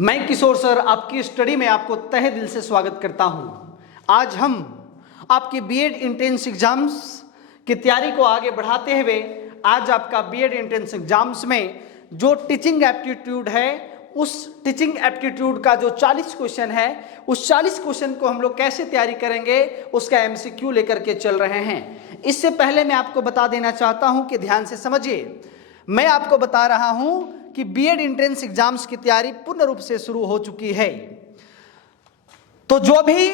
मैं किशोर सर आपकी स्टडी में आपको तहे दिल से स्वागत करता हूं। आज हम आपके बीएड एंट्रेंस एग्जाम्स की तैयारी को आगे बढ़ाते हुए आज आपका बीएड एंट्रेंस एग्जाम्स में जो टीचिंग एप्टीट्यूड है उस टीचिंग एप्टीट्यूड का जो 40 क्वेश्चन है उस 40 क्वेश्चन को हम लोग कैसे तैयारी करेंगे उसका एमसीक्यू लेकर के चल रहे हैं। इससे पहले मैं आपको बता देना चाहता हूं कि ध्यान से समझिए। मैं आपको बता रहा हूं कि बीएड एंट्रेंस एग्जाम्स की तैयारी पूर्ण रूप से शुरू हो चुकी है। तो जो भी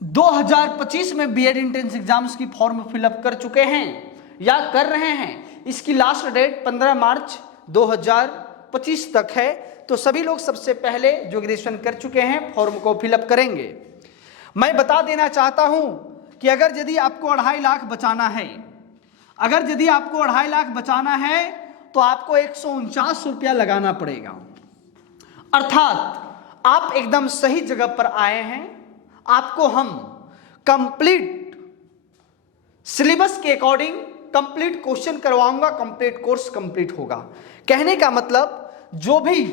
2025 में बीएड एंट्रेंस एग्जाम्स की फॉर्म फिलअप कर चुके हैं या कर रहे हैं, इसकी लास्ट डेट 15 मार्च 2025 तक है। तो सभी लोग सबसे पहले जो ग्रेजुएशन कर चुके हैं फॉर्म को फिलअप करेंगे। मैं बता देना चाहता हूं कि अगर यदि आपको 2.5 लाख बचाना है, तो आपको 149 रुपया लगाना पड़ेगा। अर्थात आप एकदम सही जगह पर आए हैं। आपको हम कंप्लीट सिलेबस के अकॉर्डिंग कंप्लीट क्वेश्चन करवाऊंगा, कंप्लीट कोर्स कंप्लीट होगा। कहने का मतलब जो भी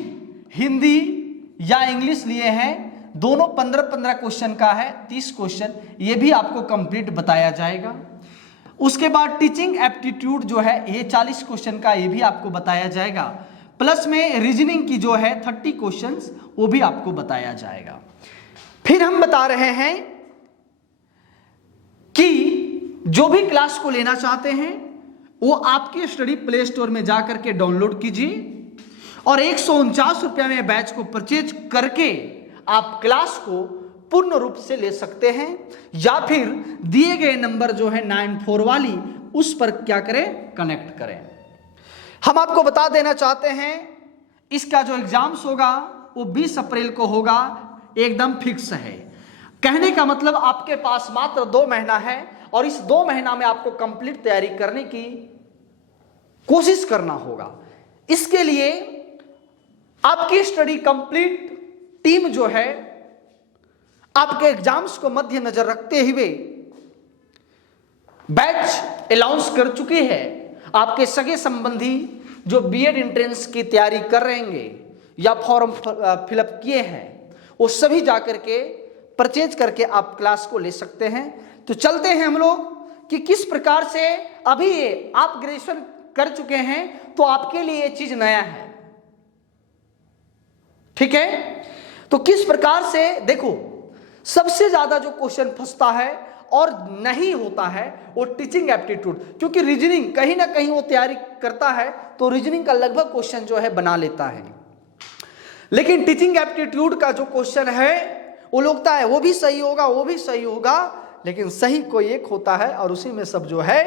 हिंदी या इंग्लिश लिए हैं दोनों 15-15 क्वेश्चन का है, 30 क्वेश्चन, ये भी आपको कंप्लीट बताया जाएगा। उसके बाद टीचिंग एप्टीट्यूड जो है ये 40 क्वेश्चन का, ये भी आपको बताया जाएगा। प्लस में रीजनिंग की जो है 30 क्वेश्चंस वो भी आपको बताया जाएगा। फिर हम बता रहे हैं कि जो भी क्लास को लेना चाहते हैं वो आपके स्टडी प्ले स्टोर में जाकर के डाउनलोड कीजिए और 149 रुपया में बैच को परचेज करके आप क्लास को पूर्ण रूप से ले सकते हैं, या फिर दिए गए नंबर जो है 94 वाली उस पर क्या करें, कनेक्ट करें। हम आपको बता देना चाहते हैं इसका जो एग्जाम्स होगा वो 20 अप्रैल को होगा, एकदम फिक्स है। कहने का मतलब आपके पास मात्र 2 महीना है और इस 2 महीना में आपको कंप्लीट तैयारी करने की कोशिश करना होगा। इसके लिए आपकी स्टडी कंप्लीट टीम जो है आपके एग्जाम्स को मद्देनजर रखते हुए बैच अनाउंस कर चुकी है। आपके सगे संबंधी जो बीएड एंट्रेंस की तैयारी कर रहेंगे या फॉर्म फिलअप किए हैं वो सभी जाकर के परचेज करके आप क्लास को ले सकते हैं। तो चलते हैं हम लोग कि किस प्रकार से अभी ये आप ग्रेजुएशन कर चुके हैं तो आपके लिए ये चीज नया है, ठीक है। तो किस प्रकार से देखो, सबसे ज्यादा जो क्वेश्चन फंसता है और नहीं होता है वो टीचिंग एप्टीट्यूड, क्योंकि रीजनिंग कहीं ना कहीं वो तैयारी करता है तो रीजनिंग का लगभग क्वेश्चन जो है बना लेता है, लेकिन टीचिंग एप्टीट्यूड का जो क्वेश्चन है वो लगता है वो भी सही होगा, लेकिन सही कोई एक होता है और उसी में सब जो है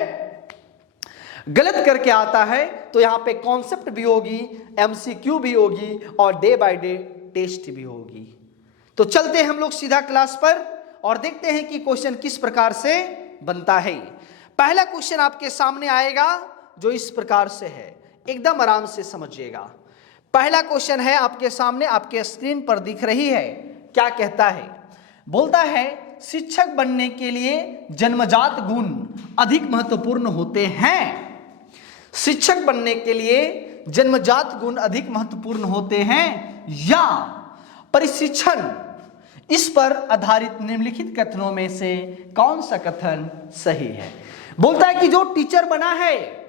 गलत करके आता है। तो यहाँ पे कॉन्सेप्ट भी होगी, एमसीक्यू भी होगी और डे बाय डे टेस्ट भी होगी। तो चलते हैं हम लोग सीधा क्लास पर और देखते हैं कि क्वेश्चन किस प्रकार से बनता है। पहला क्वेश्चन आपके सामने आएगा जो इस प्रकार से है, एकदम आराम से समझिएगा। पहला क्वेश्चन है आपके सामने, आपके स्क्रीन पर दिख रही है। क्या कहता है, बोलता है शिक्षक बनने के लिए जन्मजात गुण अधिक महत्वपूर्ण होते हैं। शिक्षक बनने के लिए जन्मजात गुण अधिक महत्वपूर्ण होते हैं या प्रशिक्षण, इस पर आधारित निम्नलिखित कथनों में से कौन सा कथन सही है। बोलता है कि जो टीचर बना है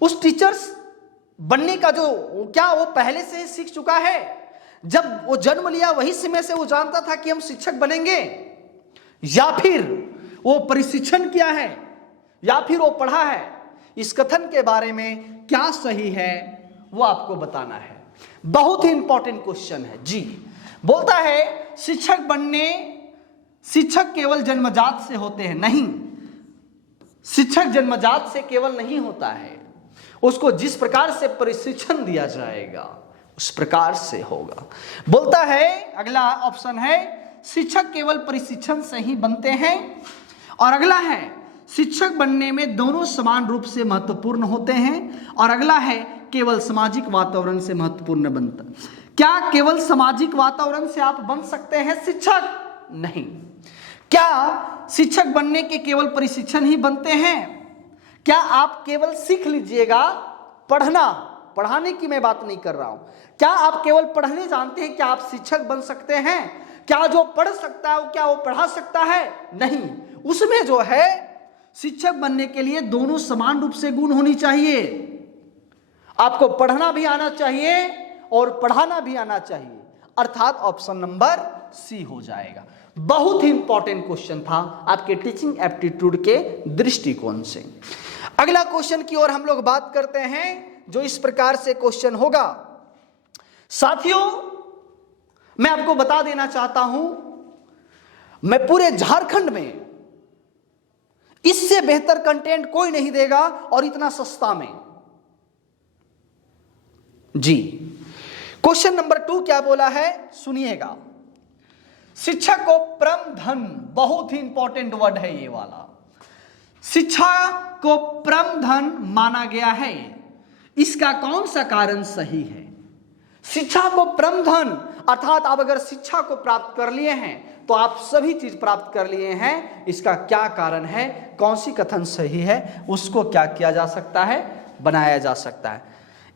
उस टीचर्स बनने का जो क्या वो पहले से सीख चुका है, जब वो जन्म लिया वही समय से वो जानता था कि हम शिक्षक बनेंगे, या फिर वो प्रशिक्षण किया है या फिर वो पढ़ा है। इस कथन के बारे में क्या सही है वो आपको बताना है। बहुत ही इंपॉर्टेंट क्वेश्चन है जी। बोलता है शिक्षक केवल जन्मजात से होते हैं। नहीं, शिक्षक जन्मजात से केवल नहीं होता है, उसको जिस प्रकार से प्रशिक्षण दिया जाएगा उस प्रकार से होगा। बोलता है अगला ऑप्शन है शिक्षक केवल प्रशिक्षण से ही बनते हैं, और अगला है शिक्षक बनने में दोनों समान रूप से महत्वपूर्ण होते हैं, और अगला है केवल सामाजिक वातावरण से महत्वपूर्ण बनता। क्या केवल सामाजिक वातावरण से आप बन सकते हैं शिक्षक? नहीं। क्या शिक्षक बनने के केवल प्रशिक्षण ही बनते हैं? क्या आप केवल सीख लीजिएगा, पढ़ाने की मैं बात नहीं कर रहा हूं। क्या आप केवल पढ़ने जानते हैं? क्या आप शिक्षक बन सकते हैं? क्या जो पढ़ सकता है क्या वो पढ़ा सकता है? नहीं, उसमें जो है शिक्षक बनने के लिए दोनों समान रूप से गुण होनी चाहिए। आपको पढ़ना भी आना चाहिए और पढ़ाना भी आना चाहिए, अर्थात ऑप्शन नंबर सी हो जाएगा। बहुत ही इंपॉर्टेंट क्वेश्चन था आपके टीचिंग एप्टीट्यूड के दृष्टिकोण से। अगला क्वेश्चन की ओर हम लोग बात करते हैं, जो इस प्रकार से क्वेश्चन होगा। साथियों, मैं आपको बता देना चाहता हूं, मैं पूरे झारखंड में इससे बेहतर कंटेंट कोई नहीं देगा और इतना सस्ता में। जी, क्वेश्चन नंबर 2 क्या बोला है सुनिएगा। शिक्षा को परम धन, बहुत ही इंपॉर्टेंट वर्ड है ये वाला। शिक्षा को परम धन माना गया है, इसका कौन सा कारण सही है? शिक्षा को परम धन अर्थात आप अगर शिक्षा को प्राप्त कर लिए हैं तो आप सभी चीज प्राप्त कर लिए हैं, इसका क्या कारण है, कौन सी कथन सही है, उसको क्या किया जा सकता है, बनाया जा सकता है।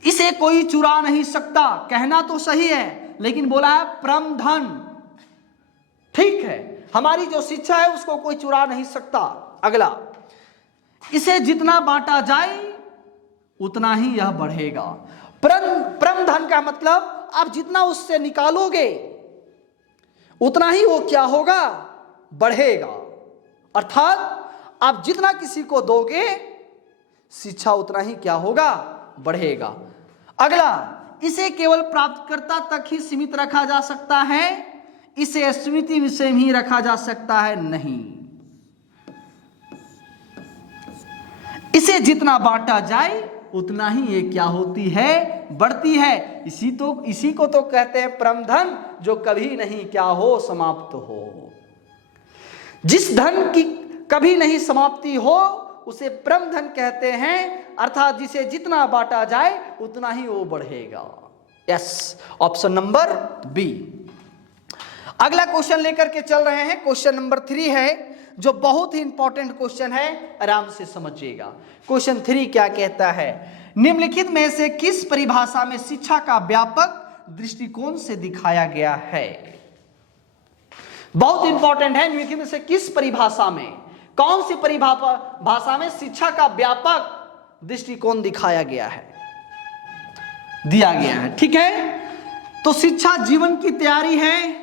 इसे कोई चुरा नहीं सकता, कहना तो सही है लेकिन बोला है परम धन। ठीक है, हमारी जो शिक्षा है उसको कोई चुरा नहीं सकता। अगला, इसे जितना बांटा जाए उतना ही यह बढ़ेगा। परम धन का मतलब आप जितना उससे निकालोगे उतना ही वो क्या होगा, बढ़ेगा। अर्थात आप जितना किसी को दोगे शिक्षा उतना ही क्या होगा, बढ़ेगा। अगला, इसे केवल प्राप्तकर्ता तक ही सीमित रखा जा सकता है, इसे स्मृति विषय में ही रखा जा सकता है, नहीं। इसे जितना बांटा जाए उतना ही ये क्या होती है, बढ़ती है। इसी को तो कहते हैं परम धन, जो कभी नहीं क्या हो, समाप्त हो। जिस धन की कभी नहीं समाप्ति हो उसे परम धन कहते हैं, अर्थात जिसे जितना बांटा जाए उतना ही वो बढ़ेगा। Yes, option number B. अगला क्वेश्चन लेकर के चल रहे हैं, क्वेश्चन नंबर 3 है, जो बहुत ही इंपॉर्टेंट क्वेश्चन है, आराम से समझिएगा। क्वेश्चन 3 क्या कहता है, निम्नलिखित में से किस परिभाषा में शिक्षा का व्यापक दृष्टिकोण से दिखाया गया है? बहुत इंपॉर्टेंट है, निम्नलिखित में से किस परिभाषा में, कौन सी परिभाषा में शिक्षा का व्यापक दृष्टिकोण दिखाया गया है, दिया गया है। ठीक है, तो शिक्षा जीवन की तैयारी है,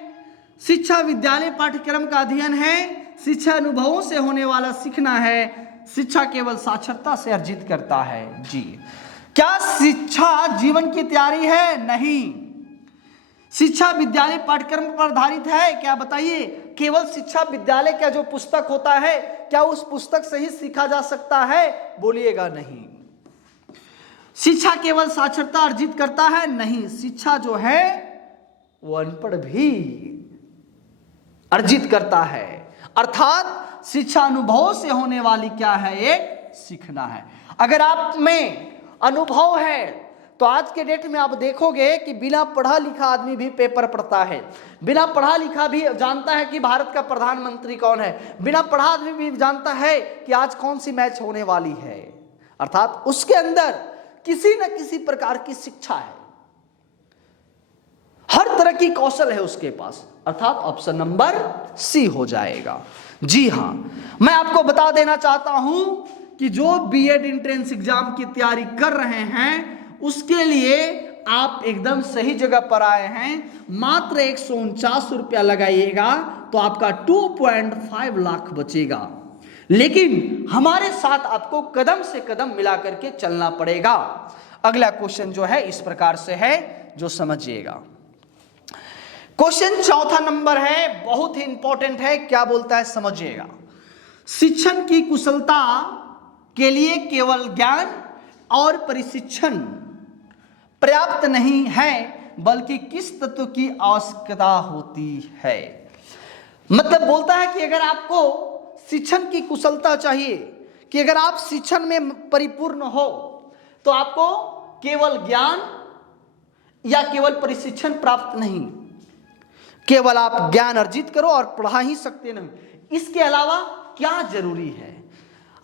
शिक्षा विद्यालय पाठ्यक्रम का अध्ययन है, शिक्षा अनुभवों से होने वाला सीखना है, शिक्षा केवल साक्षरता से अर्जित करता है। जी, क्या शिक्षा जीवन की तैयारी है? नहीं। शिक्षा विद्यालय पाठ्यक्रम पर आधारित है क्या, बताइए? केवल शिक्षा विद्यालय का जो पुस्तक होता है क्या उस पुस्तक से ही सीखा जा सकता है? बोलिएगा नहीं। शिक्षा केवल साक्षरता अर्जित करता है? नहीं। शिक्षा जो है वो अनपढ़ भी अर्जित करता है, अर्थात शिक्षा अनुभव से होने वाली क्या है, एक सीखना है। अगर आप में अनुभव है तो आज के डेट में आप देखोगे कि बिना पढ़ा लिखा आदमी भी पेपर पढ़ता है, बिना पढ़ा लिखा भी जानता है कि भारत का प्रधानमंत्री कौन है, बिना पढ़ा आदमी भी जानता है कि आज कौन सी मैच होने वाली है। अर्थात उसके अंदर किसी न किसी प्रकार की शिक्षा है, हर तरह की कौशल है उसके पास, अर्थात ऑप्शन नंबर सी हो जाएगा। जी हां, मैं आपको बता देना चाहता हूं कि जो बीएड एंट्रेंस एग्जाम की तैयारी कर रहे हैं उसके लिए आप एकदम सही जगह पर आए हैं। मात्र 149 रुपया लगाइएगा तो आपका 2.5 लाख बचेगा, लेकिन हमारे साथ आपको कदम से कदम मिला करके चलना पड़ेगा। अगला क्वेश्चन जो है इस प्रकार से है, जो समझिएगा। क्वेश्चन 4 नंबर है, बहुत ही इंपॉर्टेंट है, क्या बोलता है समझिएगा। शिक्षण की कुशलता के लिए केवल ज्ञान और प्रशिक्षण पर्याप्त नहीं है, बल्कि किस तत्व की आवश्यकता होती है। मतलब बोलता है कि अगर आपको शिक्षण की कुशलता चाहिए, कि अगर आप शिक्षण में परिपूर्ण हो तो आपको केवल ज्ञान या केवल प्रशिक्षण प्राप्त नहीं, केवल आप ज्ञान अर्जित करो और पढ़ा ही सकते नहीं, इसके अलावा क्या जरूरी है।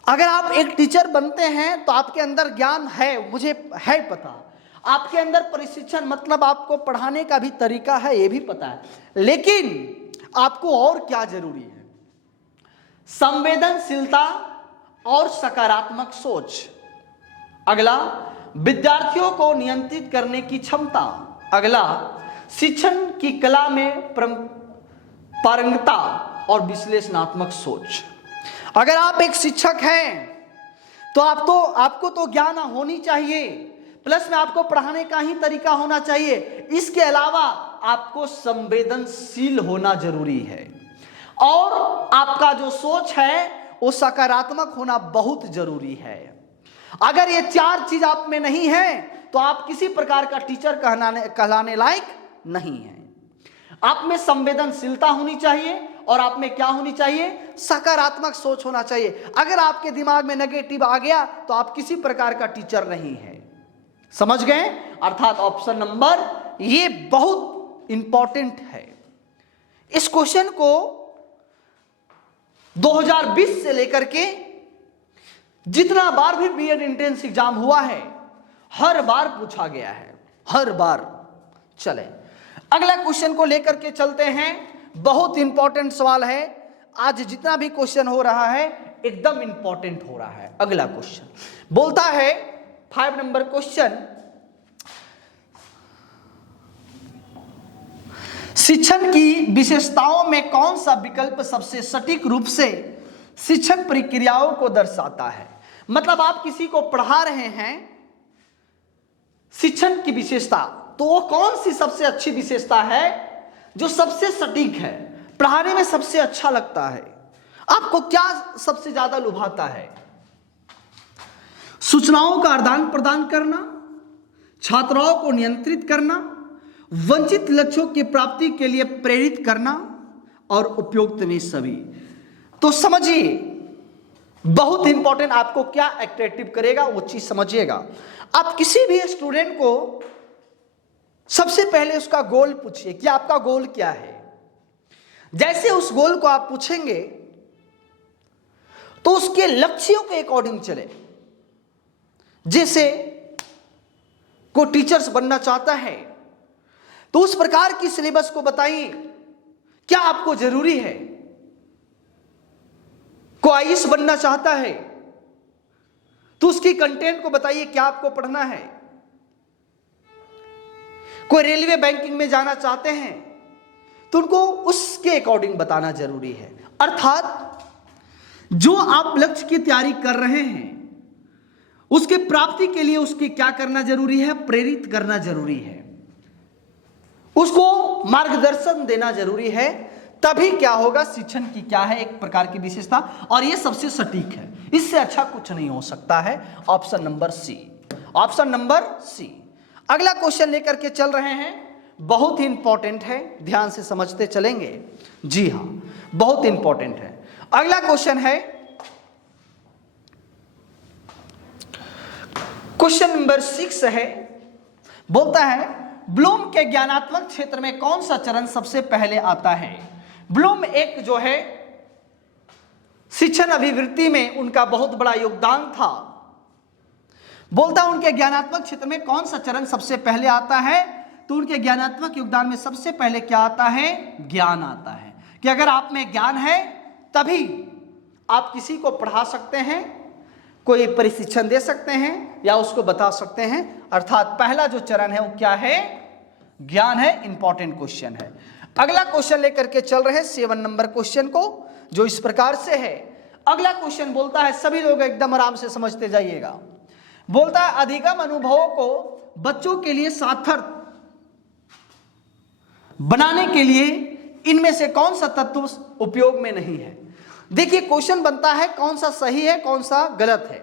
अगर आप एक टीचर बनते हैं तो आपके अंदर ज्ञान है, मुझे है पता, आपके अंदर प्रशिक्षण मतलब आपको पढ़ाने का भी तरीका है, ये भी पता है, लेकिन आपको और क्या जरूरी है? संवेदनशीलता और सकारात्मक सोच। अगला, विद्यार्थियों को नियंत्रित करने की क्षमता। अगला, शिक्षण की कला में पारंगता और विश्लेषणात्मक सोच। अगर आप एक शिक्षक हैं तो आपको तो ज्ञान होनी चाहिए, प्लस में आपको पढ़ाने का ही तरीका होना चाहिए। इसके अलावा आपको संवेदनशील होना जरूरी है और आपका जो सोच है वो सकारात्मक होना बहुत जरूरी है। अगर ये चार चीज आप में नहीं है तो आप किसी प्रकार का टीचर कहलाने लायक नहीं है। आप में संवेदनशीलता होनी चाहिए और आप में क्या होनी चाहिए? सकारात्मक सोच होना चाहिए। अगर आपके दिमाग में नेगेटिव आ गया तो आप किसी प्रकार का टीचर नहीं है। समझ गए? अर्थात ऑप्शन नंबर ये बहुत इंपॉर्टेंट है। इस क्वेश्चन को 2020 से लेकर के जितना बार भी बीएड एंट्रेंस एग्जाम हुआ है हर बार पूछा गया है, हर बार। चले अगला क्वेश्चन को लेकर के चलते हैं। बहुत इंपॉर्टेंट सवाल है। आज जितना भी क्वेश्चन हो रहा है एकदम इंपॉर्टेंट हो रहा है। अगला क्वेश्चन बोलता है 5 नंबर क्वेश्चन, शिक्षण की विशेषताओं में कौन सा विकल्प सबसे सटीक रूप से शिक्षण प्रक्रियाओं को दर्शाता है? मतलब आप किसी को पढ़ा रहे हैं, शिक्षण की विशेषता, तो वो कौन सी सबसे अच्छी विशेषता है जो सबसे सटीक है, पढ़ाने में सबसे अच्छा लगता है? आपको क्या सबसे ज्यादा लुभाता है? सूचनाओं का आदान प्रदान करना, छात्राओं को नियंत्रित करना, वंचित लक्ष्यों की प्राप्ति के लिए प्रेरित करना और उपयुक्त में सभी। तो समझिए, बहुत इंपॉर्टेंट, आपको क्या अट्रैक्टिव करेगा वो चीज समझिएगा। आप किसी भी स्टूडेंट को सबसे पहले उसका गोल पूछिए कि आपका गोल क्या है। जैसे उस गोल को आप पूछेंगे तो उसके लक्ष्यों के अकॉर्डिंग चले। जैसे कोई टीचर्स बनना चाहता है तो उस प्रकार की सिलेबस को बताइए, क्या आपको जरूरी है। कोई आईएएस बनना चाहता है तो उसकी कंटेंट को बताइए, क्या आपको पढ़ना है। कोई रेलवे बैंकिंग में जाना चाहते हैं तो उनको उसके अकॉर्डिंग बताना जरूरी है। अर्थात जो आप लक्ष्य की तैयारी कर रहे हैं उसके प्राप्ति के लिए उसकी क्या करना जरूरी है? प्रेरित करना जरूरी है, उसको मार्गदर्शन देना जरूरी है। तभी क्या होगा? शिक्षण की क्या है एक प्रकार की विशेषता, और यह सबसे सटीक है। इससे अच्छा कुछ नहीं हो सकता है। Option number C, option number C. अगला क्वेश्चन लेकर के चल रहे हैं, बहुत ही इंपॉर्टेंट है, ध्यान से समझते चलेंगे। जी हां, बहुत इंपॉर्टेंट है। अगला क्वेश्चन है क्वेश्चन नंबर 6 है। बोलता है ब्लूम के ज्ञानात्मक क्षेत्र में कौन सा चरण सबसे पहले आता है? ब्लूम एक जो है शिक्षण अभिवृत्ति में उनका बहुत बड़ा योगदान था। बोलता है उनके ज्ञानात्मक क्षेत्र में कौन सा चरण सबसे पहले आता है? तो उनके ज्ञानात्मक योगदान में सबसे पहले क्या आता है? ज्ञान आता है। कि अगर आप में ज्ञान है तभी आप किसी को पढ़ा सकते हैं, कोई प्रशिक्षण दे सकते हैं या उसको बता सकते हैं। अर्थात पहला जो चरण है वो क्या है? ज्ञान है। इंपॉर्टेंट क्वेश्चन है। अगला क्वेश्चन लेकर के चल रहे हैं 7 नंबर क्वेश्चन को, जो इस प्रकार से है। अगला क्वेश्चन बोलता है, सभी लोग एकदम आराम से समझते जाइएगा। बोलता है अधिगम अनुभवों को बच्चों के लिए सार्थक बनाने के लिए इनमें से कौन सा तत्व उपयोग में नहीं है? देखिए क्वेश्चन बनता है कौन सा सही है कौन सा गलत है।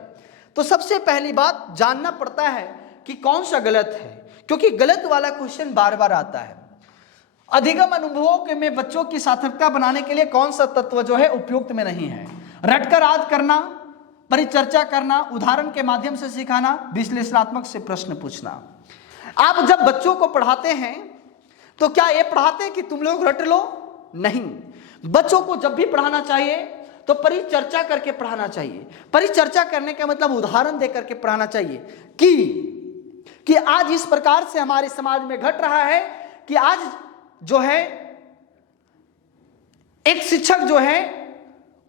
तो सबसे पहली बात जानना पड़ता है कि कौन सा गलत है, क्योंकि गलत वाला क्वेश्चन बार बार आता है। अधिगम अनुभवों के में बच्चों की सार्थकता बनाने के लिए कौन सा तत्व जो है उपयुक्त में नहीं है? रटकर याद करना, परिचर्चा करना, उदाहरण के माध्यम से सिखाना, विश्लेषणात्मक से प्रश्न पूछना। आप जब बच्चों को पढ़ाते हैं तो क्या ये पढ़ाते हैं कि तुम लोग रट लो? नहीं, बच्चों को जब भी पढ़ाना चाहिए तो परिचर्चा करके पढ़ाना चाहिए। परिचर्चा करने का मतलब उदाहरण देकर के पढ़ाना चाहिए कि कि आज इस प्रकार से हमारे समाज में घट रहा है कि आज जो है एक शिक्षक जो है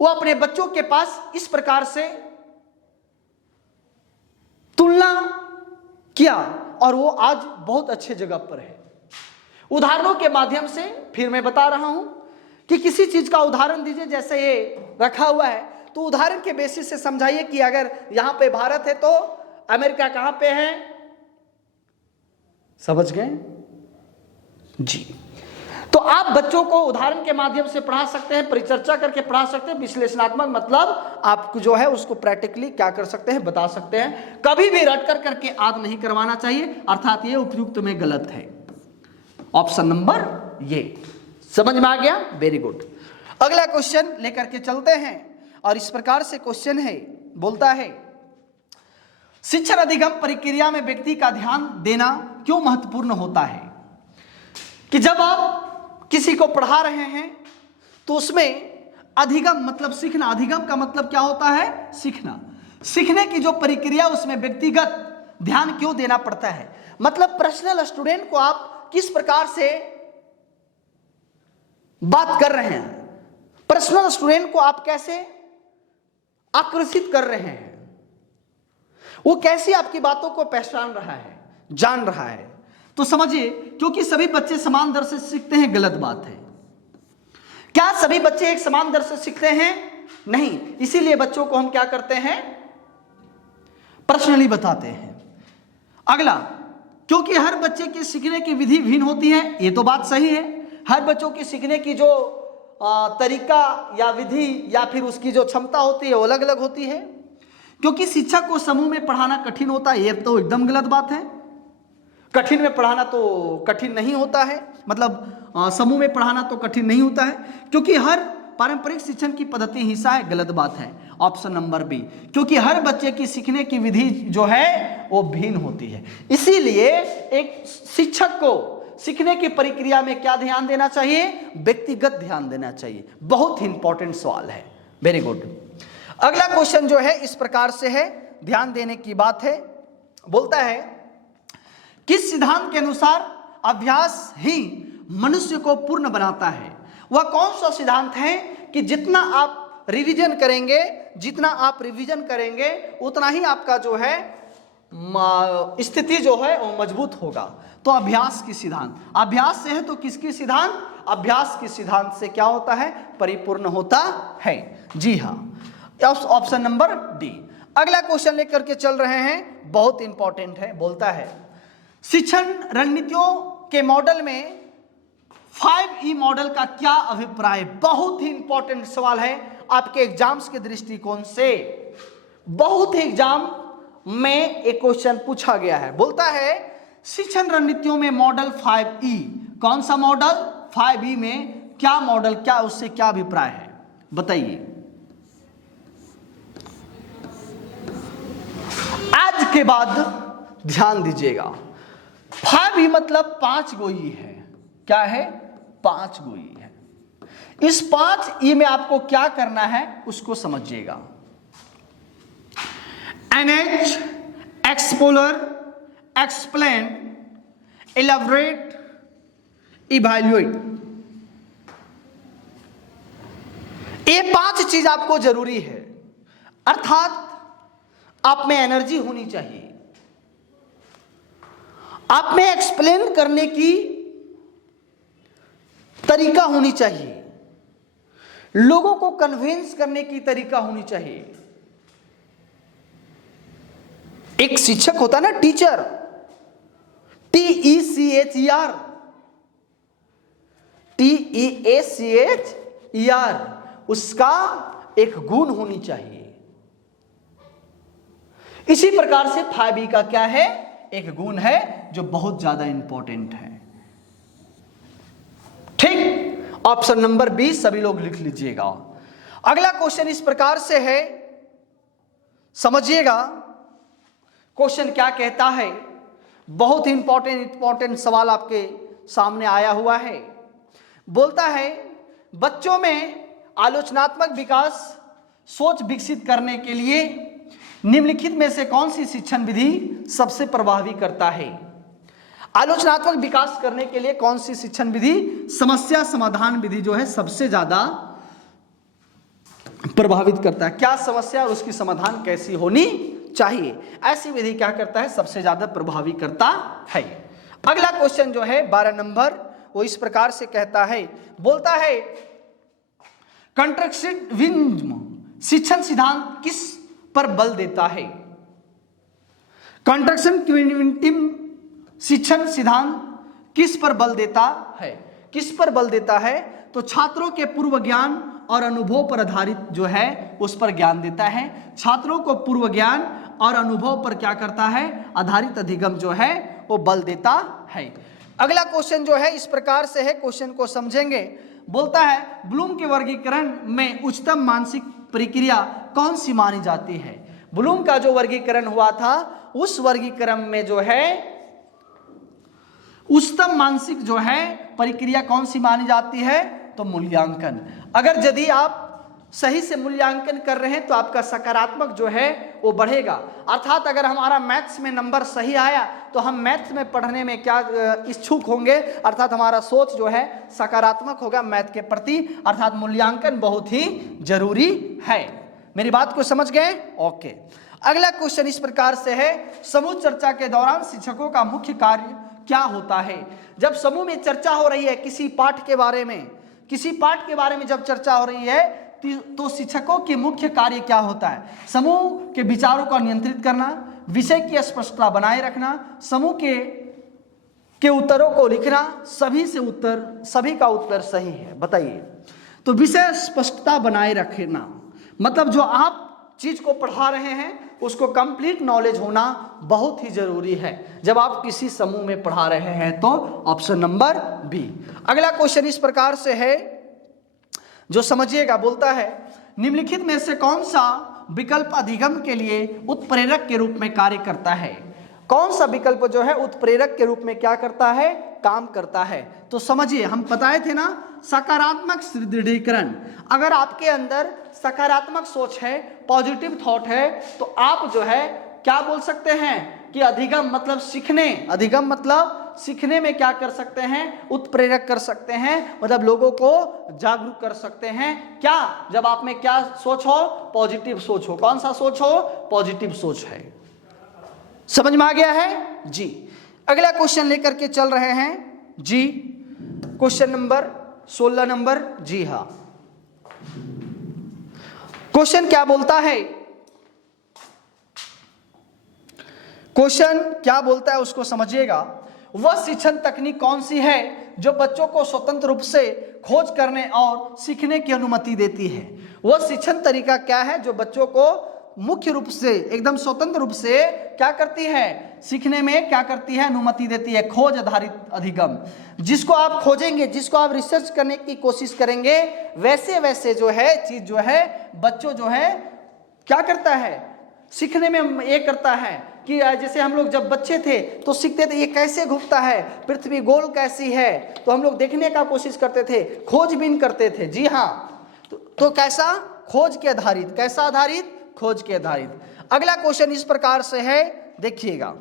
वो अपने बच्चों के पास इस प्रकार से तुलना किया और वो आज बहुत अच्छे जगह पर है। उदाहरणों के माध्यम से फिर मैं बता रहा हूं कि किसी चीज का उदाहरण दीजिए, जैसे ये रखा हुआ है तो उदाहरण के बेसिस से समझाइए कि अगर यहां पे भारत है तो अमेरिका कहां पे है, समझ गए जी। तो आप बच्चों को उदाहरण के माध्यम से पढ़ा सकते हैं, परिचर्चा करके पढ़ा सकते हैं, विश्लेषणात्मक मतलब आप जो है उसको प्रैक्टिकली क्या कर सकते हैं, बता सकते हैं। कभी भी रट कर करके याद नहीं करवाना चाहिए, अर्थात ये उपयुक्त में गलत है। ऑप्शन नंबर ये समझ में आ गया, वेरी गुड। अगला क्वेश्चन लेकर के चलते हैं और इस प्रकार से क्वेश्चन है, बोलता है शिक्षण अधिगम प्रक्रिया में व्यक्ति का ध्यान देना क्यों महत्वपूर्ण होता है। कि जब आप किसी को पढ़ा रहे हैं तो उसमें अधिगम मतलब सीखना, अधिगम का मतलब क्या होता है, सीखना। सीखने की जो प्रक्रिया उसमें व्यक्तिगत ध्यान क्यों देना पड़ता है, मतलब पर्सनल स्टूडेंट को आप किस प्रकार से बात कर रहे हैं, पर्सनल स्टूडेंट को आप कैसे आकर्षित कर रहे हैं, वो कैसे आपकी बातों को पहचान रहा है, जान रहा है। तो समझिए, क्योंकि सभी बच्चे समान दर से सीखते हैं, गलत बात है। क्या सभी बच्चे एक समान दर से सीखते हैं, नहीं। इसीलिए बच्चों को हम क्या करते हैं, पर्सनली बताते हैं। अगला, क्योंकि हर बच्चे की सीखने की विधि भिन्न होती है, ये तो बात सही है। हर बच्चों की सीखने की जो तरीका या विधि या फिर उसकी जो क्षमता होती है वो अलग अलग होती है। क्योंकि शिक्षक को समूह में पढ़ाना कठिन होता है, ये तो एकदम गलत बात है। कठिन में पढ़ाना तो कठिन नहीं होता है, मतलब समूह में पढ़ाना तो कठिन नहीं होता है, क्योंकि हर पारंपरिक शिक्षण की पद्धति हिस्सा है, गलत बात है। ऑप्शन नंबर बी, क्योंकि हर बच्चे की सीखने की विधि जो है वो भिन्न होती है। इसीलिए एक शिक्षक को सीखने की प्रक्रिया में क्या ध्यान देना चाहिए, व्यक्तिगत ध्यान देना चाहिए। बहुत ही इंपॉर्टेंट सवाल है, वेरी गुड। अगला क्वेश्चन जो है इस प्रकार से है, ध्यान देने की बात है। बोलता है किस सिद्धांत के अनुसार अभ्यास ही मनुष्य को पूर्ण बनाता है। वह कौन सा सिद्धांत है कि जितना आप रिवीजन करेंगे, जितना आप रिवीजन करेंगे उतना ही आपका जो है स्थिति जो है वो मजबूत होगा। तो अभ्यास की सिद्धांत, अभ्यास से है तो किसकी सिद्धांत, अभ्यास की सिद्धांत से क्या होता है, परिपूर्ण होता है। जी हाँ, ऑप्शन नंबर डी। अगला क्वेश्चन लेकर के चल रहे हैं, बहुत इंपॉर्टेंट है। बोलता है शिक्षण रणनीतियों के मॉडल में 5E मॉडल का क्या अभिप्राय। बहुत ही इंपॉर्टेंट सवाल है आपके एग्जाम्स के दृष्टिकोण से, बहुत ही एग्जाम में एक क्वेश्चन पूछा गया है। बोलता है शिक्षण रणनीतियों में मॉडल 5E, कौन सा मॉडल, 5E में क्या मॉडल, क्या उससे क्या अभिप्राय है, बताइए। आज के बाद ध्यान दीजिएगा, 5E मतलब 5 गोई है। क्या है, 5 गोई है। इस 5E में आपको क्या करना है उसको समझिएगा। NH, explore, explain, elaborate, evaluate, ये 5 चीज आपको जरूरी है। अर्थात आप में एनर्जी होनी चाहिए, आप में एक्सप्लेन करने की तरीका होनी चाहिए, लोगों को कन्विंस करने की तरीका होनी चाहिए। एक शिक्षक होता ना, टीचर, TECHER, TECHER, उसका एक गुण होनी चाहिए। इसी प्रकार से 5E का क्या है, एक गुण है जो बहुत ज्यादा इंपॉर्टेंट है। ठीक, ऑप्शन नंबर बी सभी लोग लिख लीजिएगा। अगला क्वेश्चन इस प्रकार से है, समझिएगा क्वेश्चन क्या कहता है। बहुत ही इंपॉर्टेंट सवाल आपके सामने आया हुआ है। बोलता है बच्चों में आलोचनात्मक विकास, सोच विकसित करने के लिए निम्नलिखित में से कौन सी शिक्षण विधि सबसे प्रभावी करता है? आलोचनात्मक विकास करने के लिए कौन सी शिक्षण विधि, समस्या समाधान विधि जो है सबसे ज्यादा प्रभावित करता है? क्या समस्या और उसकी समाधान कैसी होनी चाहिए, ऐसी विधि क्या करता है, सबसे ज्यादा प्रभावी करता है। अगला क्वेश्चन जो है 12 नंबर, वो इस प्रकार से कहता है, बोलता है कंस्ट्रक्टिविज्म शिक्षण सिद्धांत किस पर बल देता है? कंस्ट्रक्टिविज्म शिक्षण सिद्धांत किस पर बल देता है? किस पर बल देता है? तो छात्रों के पूर्व ज्ञान और अनुभव पर आधारित जो है उस पर ज्ञान देता है। छात्रों को पूर्व ज्ञान और अनुभव पर क्या करता है, आधारित अधिगम जो है वो बल देता है। अगला क्वेश्चन जो है इस प्रकार से है, क्वेश्चन को समझेंगे। बोलता है ब्लूम के वर्गीकरण में उच्चतम मानसिक प्रक्रिया कौन सी मानी जाती है? ब्लूम का जो वर्गीकरण हुआ था उस वर्गीकरण में जो है उच्चतम मानसिक जो है प्रक्रिया कौन सी मानी जाती है? तो मूल्यांकन। अगर यदि आप सही से मूल्यांकन कर रहे हैं तो आपका सकारात्मक जो है वो बढ़ेगा। अर्थात अगर हमारा मैथ्स में नंबर सही आया तो हम मैथ्स में पढ़ने में क्या इच्छुक होंगे, अर्थात हमारा सोच जो है सकारात्मक होगा मैथ के प्रति। अर्थात मूल्यांकन बहुत ही जरूरी है। मेरी बात को समझ गए? ओके। अगला क्वेश्चन इस प्रकार से है, समूह चर्चा के दौरान शिक्षकों का मुख्य कार्य क्या होता है? जब समूह में चर्चा हो रही है किसी पाठ के बारे में, किसी पाठ के बारे में जब चर्चा हो रही है तो शिक्षकों के मुख्य कार्य क्या होता है? समूह के विचारों को नियंत्रित करना, विषय की स्पष्टता बनाए रखना, समूह के उत्तरों को लिखना, सभी का उत्तर सही है, बताइए। तो विषय स्पष्टता बनाए रखना मतलब जो आप चीज को पढ़ा रहे हैं उसको कंप्लीट नॉलेज होना बहुत ही जरूरी है जब आप किसी समूह में पढ़ा रहे हैं। तो ऑप्शन नंबर बी। अगला क्वेश्चन इस प्रकार से है जो समझिएगा, बोलता है निम्नलिखित में से कौन सा विकल्प अधिगम के लिए उत्प्रेरक के रूप में कार्य करता है? कौन सा विकल्प जो है उत्प्रेरक के रूप में क्या करता है, काम करता है? तो समझिए, हम बताए थे ना सकारात्मक सुदृढ़ीकरण। अगर आपके अंदर सकारात्मक सोच है, पॉजिटिव थॉट है, तो आप जो है क्या बोल सकते हैं कि अधिगम मतलब सीखने, अधिगम मतलब सीखने में क्या कर सकते हैं, उत्प्रेरक कर सकते हैं, मतलब लोगों को जागरूक कर सकते हैं। क्या? जब आप में क्या सोच हो, पॉजिटिव सोच हो। कौन सा सोच हो? पॉजिटिव सोच है। समझ में आ गया है जी। अगला क्वेश्चन लेकर के चल रहे हैं जी, क्वेश्चन नंबर 16 नंबर। जी हाँ, क्वेश्चन क्या बोलता है, क्वेश्चन क्या बोलता है उसको समझिएगा। वह शिक्षण तकनीक कौन सी है जो बच्चों को स्वतंत्र रूप से खोज करने और सीखने की अनुमति देती है? वह शिक्षण तरीका क्या है जो बच्चों को मुख्य रूप से एकदम स्वतंत्र रूप से क्या करती है, सीखने में क्या करती है, अनुमति देती है? खोज आधारित अधिगम। जिसको आप खोजेंगे, जिसको आप रिसर्च करने की कोशिश करेंगे, वैसे वैसे जो है चीज जो है बच्चों जो है क्या करता है, सीखने में ये करता है कि जैसे हम लोग जब बच्चे थे तो सीखते थे ये कैसे घूमता है, पृथ्वी गोल कैसी है, तो हम लोग देखने का कोशिश करते थे, खोजबीन करते थे। जी हाँ, तो कैसा? खोज के आधारित। कैसा आधारित? खोज के आधारित। अगला क्वेश्चन इस प्रकार से है, देखिएगा।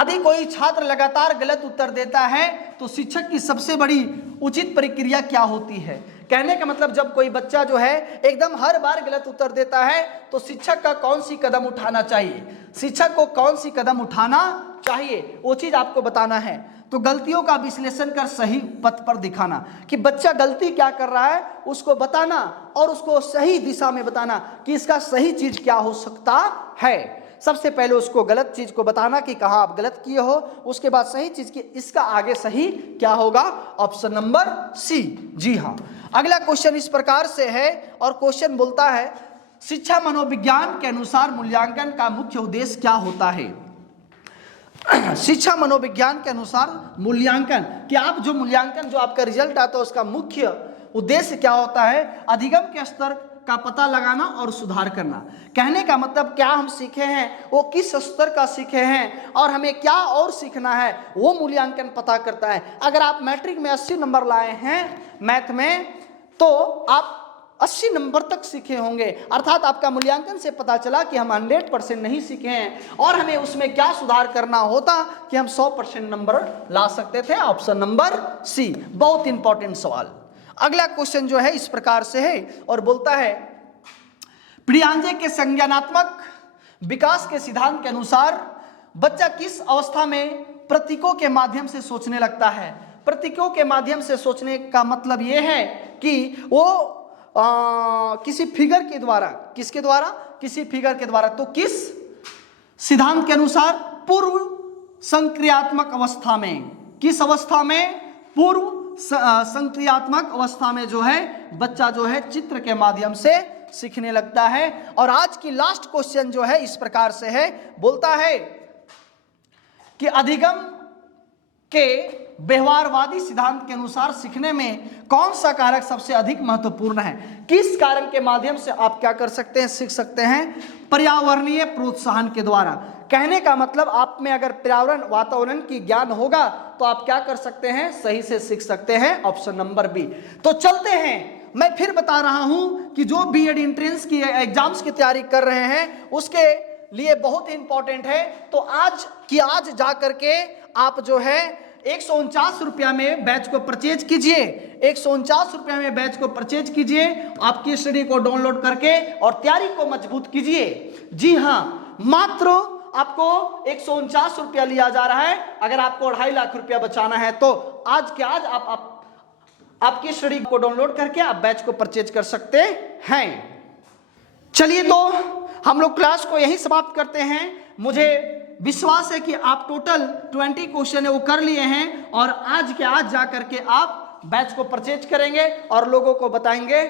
यदि कोई छात्र लगातार गलत उत्तर देता है तो शिक्षक की सबसे बड़ी उचित प्रक्रिया क्या होती है? कहने का मतलब जब कोई बच्चा जो है एकदम हर बार गलत उत्तर देता है तो शिक्षक का कौन सी कदम उठाना चाहिए, शिक्षक को कौन सी कदम उठाना चाहिए, वो चीज आपको बताना है। तो गलतियों का विश्लेषण कर सही पथ पर दिखाना कि बच्चा गलती क्या कर रहा है उसको बताना और उसको सही दिशा में बताना कि इसका सही चीज क्या हो सकता है। सबसे पहले उसको गलत चीज को बताना कि कहां आप गलत किए हो, उसके बाद सही चीज की इसका आगे सही क्या होगा, ऑप्शन नंबर सी। जी हाँ। अगला क्वेश्चन इस प्रकार से है और क्वेश्चन बोलता है शिक्षा मनोविज्ञान के अनुसार मूल्यांकन का मुख्य उद्देश्य क्या होता है? शिक्षा मनोविज्ञान के अनुसार मूल्यांकन कि आप जो मूल्यांकन जो आपका रिजल्ट आता है उसका मुख्य उद्देश्य क्या होता है? अधिगम के स्तर का पता लगाना और सुधार करना। कहने का मतलब क्या हम सीखे हैं, वो किस स्तर का सीखे हैं और हमें क्या और सीखना है, वो मूल्यांकन पता करता है। अगर आप मैट्रिक में 80 नंबर लाए हैं मैथ में तो आप 80 नंबर तक सीखे होंगे, अर्थात आपका मूल्यांकन से पता चला कि हम 100% नहीं सीखे हैं और हमें उसमें क्या सुधार करना होता कि हम 100% नंबर ला सकते थे। ऑप्शन नंबर सी, बहुत इंपॉर्टेंट सवाल। अगला क्वेश्चन जो है इस प्रकार से है और बोलता है प्रियांजे के संज्ञानात्मक विकास के सिद्धांत के अनुसार बच्चा किस अवस्था में प्रतीकों के माध्यम से सोचने लगता है। प्रतीकों के माध्यम से सोचने का मतलब यह है कि वो किसी फिगर के द्वारा, किसके द्वारा, किसी फिगर के द्वारा, तो किस सिद्धांत के अनुसार पूर्व संक्रियात्मक अवस्था में, किस अवस्था में, पूर्व संक्रियात्मक अवस्था में जो है बच्चा जो है चित्र के माध्यम से सीखने लगता है। और आज की लास्ट क्वेश्चन जो है इस प्रकार से है, बोलता है कि अधिगम के व्यवहारवादी सिद्धांत के अनुसार सीखने में कौन सा कारक सबसे अधिक महत्वपूर्ण है। किस कारण के माध्यम से आप क्या कर सकते हैं, सीख सकते हैं, पर्यावरणीय प्रोत्साहन के द्वारा। कहने का मतलब आप में अगर पर्यावरण वातावरण की ज्ञान होगा तो आप क्या कर सकते हैं, सही से सीख सकते हैं। Option number B. तो चलते हैं, मैं फिर बता रहा हूं कि जो बीएड एंट्रेंस की एग्जाम्स की तैयारी कर रहे हैं उसके लिए बहुत इंपॉर्टेंट है। तो आज जा करके आप जो है 149 रुपया में बैच को परचेज कीजिए, 149 रुपया में बैच को परचेज कीजिए, आपकी स्टडी को डाउनलोड करके और तैयारी को मजबूत कीजिए। जी हाँ, मात्र आपको 149 रुपया लिया जा रहा है। अगर आपको 2.5 लाख रुपया बचाना है तो आज के आज आप आपकी स्टडी को डाउनलोड करके आप बैच को परचेज कर सकते हैं। चलिए तो हम लोग क्लास को यहीं समाप्त करते हैं। मुझे विश्वास है कि आप टोटल 20 क्वेश्चन है वो कर लिए हैं और आज के आज जा करके आप बैच को परचेज करेंगे और लोगों को बताएंगे।